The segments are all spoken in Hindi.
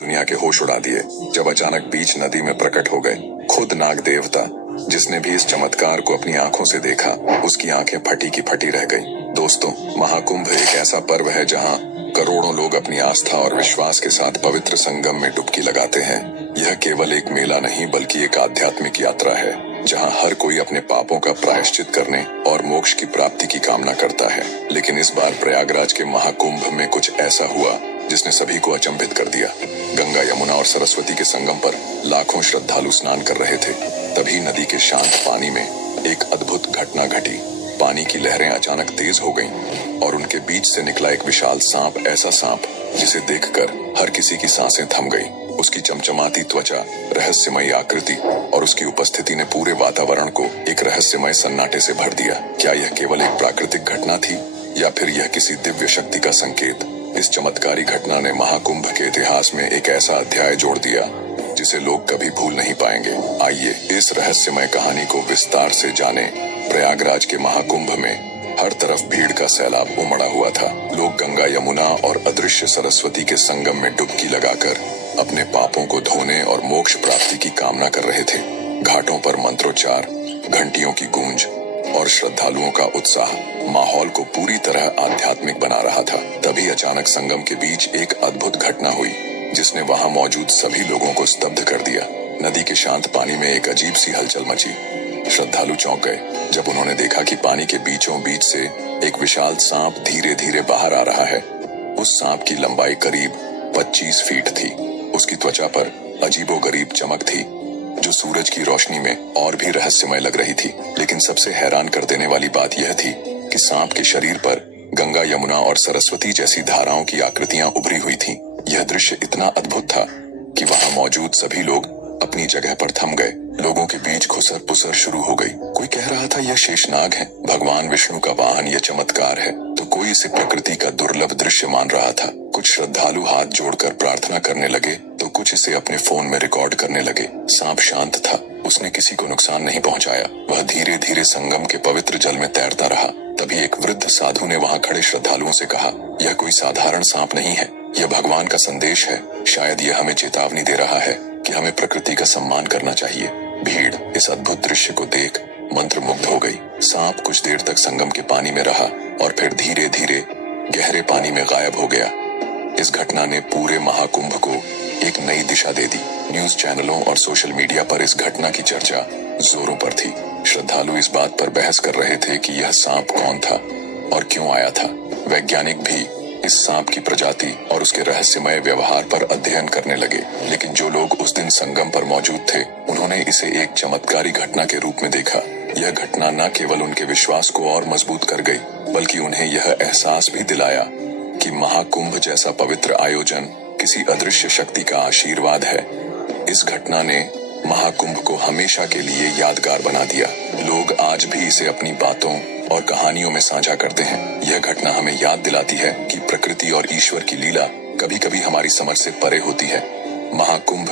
दुनिया के होश उड़ा दिए जब अचानक बीच नदी में प्रकट हो गए खुद नाग देवता। जिसने भी इस चमत्कार को अपनी आंखों से देखा उसकी आंखें फटी की फटी रह गईं। दोस्तों, महाकुंभ एक ऐसा पर्व है जहां करोड़ों लोग अपनी आस्था और विश्वास के साथ पवित्र संगम में डुबकी लगाते हैं। यह केवल एक मेला नहीं बल्कि एक आध्यात्मिक यात्रा है जहां हर कोई अपने पापों का प्रायश्चित करने और मोक्ष की प्राप्ति की कामना करता है। लेकिन इस बार प्रयागराज के महाकुंभ में कुछ ऐसा हुआ जिसने सभी को अचंभित कर दिया। गंगा, यमुना और सरस्वती के संगम पर लाखों श्रद्धालु स्नान कर रहे थे। तभी नदी के शांत पानी में एक अद्भुत घटना घटी। पानी की लहरें अचानक तेज हो गईं और उनके बीच से निकला एक विशाल सांप, ऐसा सांप जिसे देखकर हर किसी की सांसें थम गईं। उसकी चमचमाती त्वचा, रहस्यमयी आकृति और उसकी उपस्थिति ने पूरे वातावरण को एक रहस्यमय सन्नाटे से भर दिया। क्या यह केवल एक प्राकृतिक घटना थी या फिर यह किसी दिव्य शक्ति का संकेत? इस चमत्कारी घटना ने महाकुंभ के इतिहास में एक ऐसा अध्याय जोड़ दिया जिसे लोग कभी भूल नहीं पाएंगे। आइए इस रहस्यमय कहानी को विस्तार से जाने। प्रयागराज के महाकुंभ में हर तरफ भीड़ का सैलाब उमड़ा हुआ था। लोग गंगा, यमुना और अदृश्य सरस्वती के संगम में डुबकी लगाकर अपने पापों को धोने और मोक्ष प्राप्ति की कामना कर रहे थे। घाटों पर मंत्रोच्चार, घंटियों की गूंज और श्रद्धालुओं का उत्साह माहौल को पूरी तरह आध्यात्मिक बना रहा था। तभी अचानक संगम के बीच एक अद्भुत घटना हुई जिसने वहां मौजूद सभी लोगों को स्तब्ध कर दिया। नदी के शांत पानी में एक अजीब सी हलचल मची। श्रद्धालु चौंक गए जब उन्होंने देखा कि पानी के बीचों बीच से एक विशाल सांप धीरे धीरे बाहर आ रहा है। उस सांप की लंबाई करीब 25 फीट थी। उसकी त्वचा पर अजीबोगरीब चमक थी जो सूरज की रोशनी में और भी रहस्यमय लग रही थी। लेकिन सबसे हैरान कर देने वाली बात यह थी कि सांप के शरीर पर गंगा, यमुना और सरस्वती जैसी धाराओं की आकृतियां उभरी हुई थीं। यह दृश्य इतना अद्भुत था कि वहां मौजूद सभी लोग अपनी जगह पर थम गए। लोगों के बीच खुसर पुसर शुरू हो गई। कोई कह रहा था यह शेषनाग है, भगवान विष्णु का वाहन, यह चमत्कार है, तो कोई इसे प्रकृति का दुर्लभ दृश्य मान रहा था। कुछ श्रद्धालु हाथ जोड़कर प्रार्थना करने लगे तो कुछ इसे अपने फोन में रिकॉर्ड करने लगे। सांप शांत था, उसने किसी को नुकसान नहीं पहुंचाया। वह धीरे धीरे संगम के पवित्र जल में तैरता रहा। तभी एक वृद्ध साधु ने वहां खड़े श्रद्धालुओं से कहा, यह कोई साधारण सांप नहीं है, यह भगवान का संदेश है। शायद यह हमें चेतावनी दे रहा है कि हमें प्रकृति का सम्मान करना चाहिए। भीड़ इस अद्भुत दृश्य को देख मंत्रमुग्ध हो गई। सांप कुछ देर तक संगम के पानी में रहा और फिर धीरे धीरे गहरे पानी में गायब हो गया। इस घटना ने पूरे महाकुंभ को एक नई दिशा दे दी। न्यूज चैनलों और सोशल मीडिया पर इस घटना की चर्चा जोरों पर थी। श्रद्धालु इस बात पर बहस कर रहे थे कि यह सांप कौन था और क्यों आया था। वैज्ञानिक भी इस सांप की प्रजाति और उसके रहस्यमय व्यवहार पर अध्ययन करने लगे। लेकिन जो लोग उस दिन संगम पर मौजूद थे उन्होंने इसे एक चमत्कारी घटना के रूप में देखा। यह घटना न केवल उनके विश्वास को और मजबूत कर गई बल्कि उन्हें यह एहसास भी दिलाया कि महाकुंभ जैसा पवित्र आयोजन किसी अदृश्य शक्ति का आशीर्वाद है। इस घटना ने महाकुंभ को हमेशा के लिए यादगार बना दिया। लोग आज भी इसे अपनी बातों और कहानियों में साझा करते हैं। यह घटना हमें याद दिलाती है कि प्रकृति और ईश्वर की लीला कभी कभी हमारी समझ से परे होती है। महाकुंभ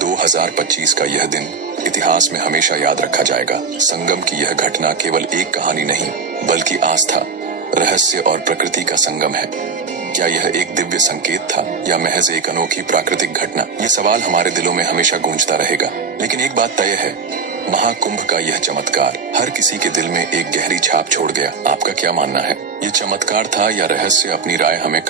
2025 का यह दिन इतिहास में हमेशा याद रखा जाएगा। संगम की यह घटना केवल एक कहानी नहीं बल्कि आस्था, रहस्य और प्रकृति का संगम है। क्या यह एक दिव्य संकेत था या महज एक अनोखी प्राकृतिक घटना? ये सवाल हमारे दिलों में हमेशा गूंजता रहेगा। लेकिन एक बात तय है, महाकुंभ का यह चमत्कार हर किसी के दिल में एक गहरी छाप छोड़ गया। आपका क्या मानना है? ये चमत्कार था या रहस्य? अपनी राय हमें